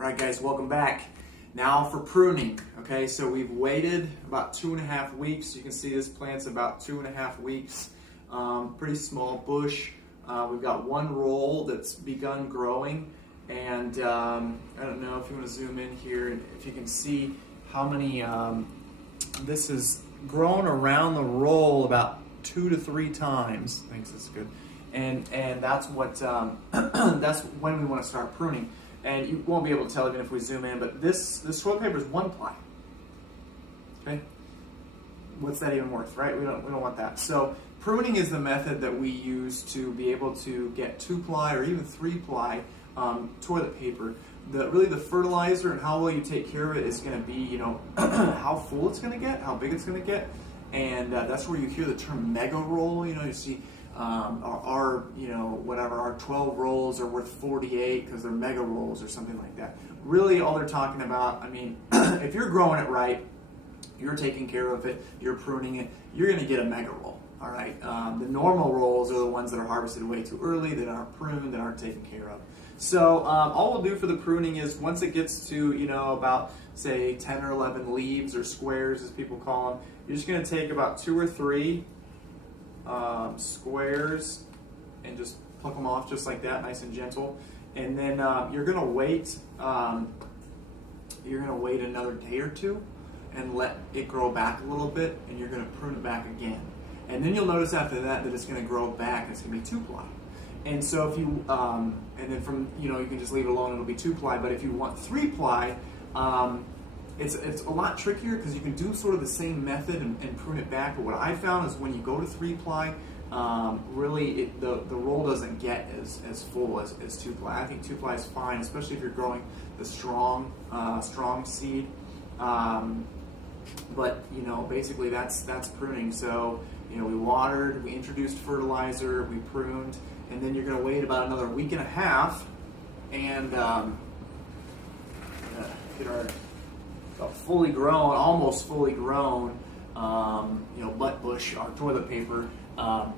All right, guys, welcome back. Now for pruning. Okay, so we've waited about 2.5 weeks. You can see this plant's about 2.5 weeks. Pretty small bush. We've got one roll that's begun growing, and I don't know if you want to zoom in here and if you can see how many. This has grown around the roll about 2 to 3 times. Thanks, that's good. And that's what that's when we want to start pruning. And you won't be able to tell even if we zoom in, but this toilet paper is 1 ply. Okay, what's that even worth, right? We don't want that. So pruning is the method that we use to be able to get 2 ply or even 3 ply toilet paper. Really the fertilizer and how well you take care of it is going to be, how full it's going to get, how big it's going to get, and that's where you hear the term mega roll. You see. Our 12 rolls are worth 48 because they're mega rolls or something like that. Really, all they're talking about, if you're growing it right, you're taking care of it, you're pruning it, you're going to get a mega roll. All right. The normal rolls are the ones that are harvested way too early, that aren't pruned, that aren't taken care of. So all we'll do for the pruning is once it gets to about say 10 or 11 leaves or squares as people call them, you're just going to take about 2 or 3 squares and just pluck them off just like that, nice and gentle. And then you're gonna wait. Another day or 2 and let it grow back a little bit, and you're gonna prune it back again. And then you'll notice after that it's gonna grow back. And it's gonna be 2 ply. And so if you and then from you can just leave it alone. It'll be 2 ply. But if you want 3 ply. It's a lot trickier because you can do sort of the same method and prune it back. But what I found is when you go to 3 ply, really the roll doesn't get as full as 2 ply. I think 2 ply is fine, especially if you're growing the strong seed. But basically that's pruning. So we watered, we introduced fertilizer, we pruned, and then you're going to wait about another 1.5 weeks and get our fully grown, almost fully grown, butt bush, our toilet paper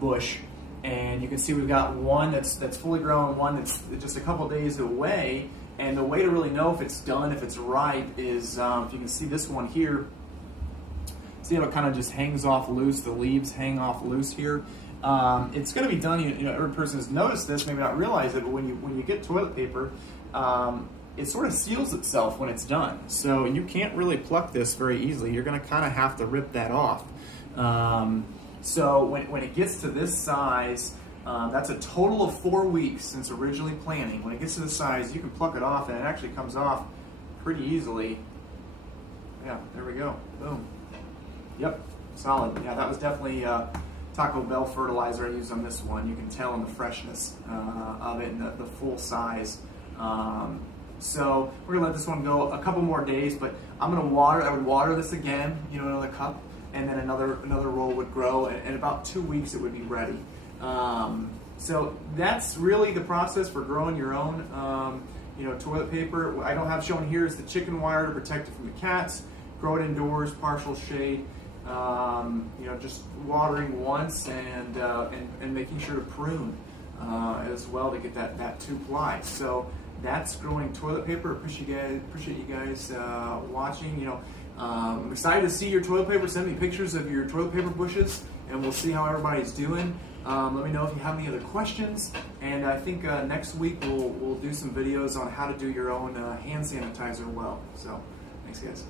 bush, and you can see we've got one that's fully grown, one that's just a couple days away. And the way to really know if it's done, if it's ripe, is if you can see this one here. See how it kind of just hangs off loose. The leaves hang off loose here. It's going to be done. Every person has noticed this, maybe not realize it, but when you get toilet paper. It sort of seals itself when it's done. So you can't really pluck this very easily. You're going to kind of have to rip that off. So when it gets to this size, that's a total of 4 weeks since originally planting. When it gets to this size, you can pluck it off, and it actually comes off pretty easily. Yeah, there we go. Boom. Yep, solid. Yeah, that was definitely Taco Bell fertilizer I used on this one. You can tell in the freshness of it and the full size. So we're gonna let this one go a couple more days, but I'm gonna water. I would water this again, another cup, and then another roll would grow, and in about 2 weeks it would be ready. So that's really the process for growing your own, toilet paper. What I don't have shown here is the chicken wire to protect it from the cats. Grow it indoors, partial shade. Just watering once and making sure to prune as well to get that 2 ply. So. That's growing toilet paper. Appreciate you guys watching. I'm excited to see your toilet paper. Send me pictures of your toilet paper bushes, and we'll see how everybody's doing. Let me know if you have any other questions. And I think next week we'll do some videos on how to do your own hand sanitizer well. So, thanks, guys.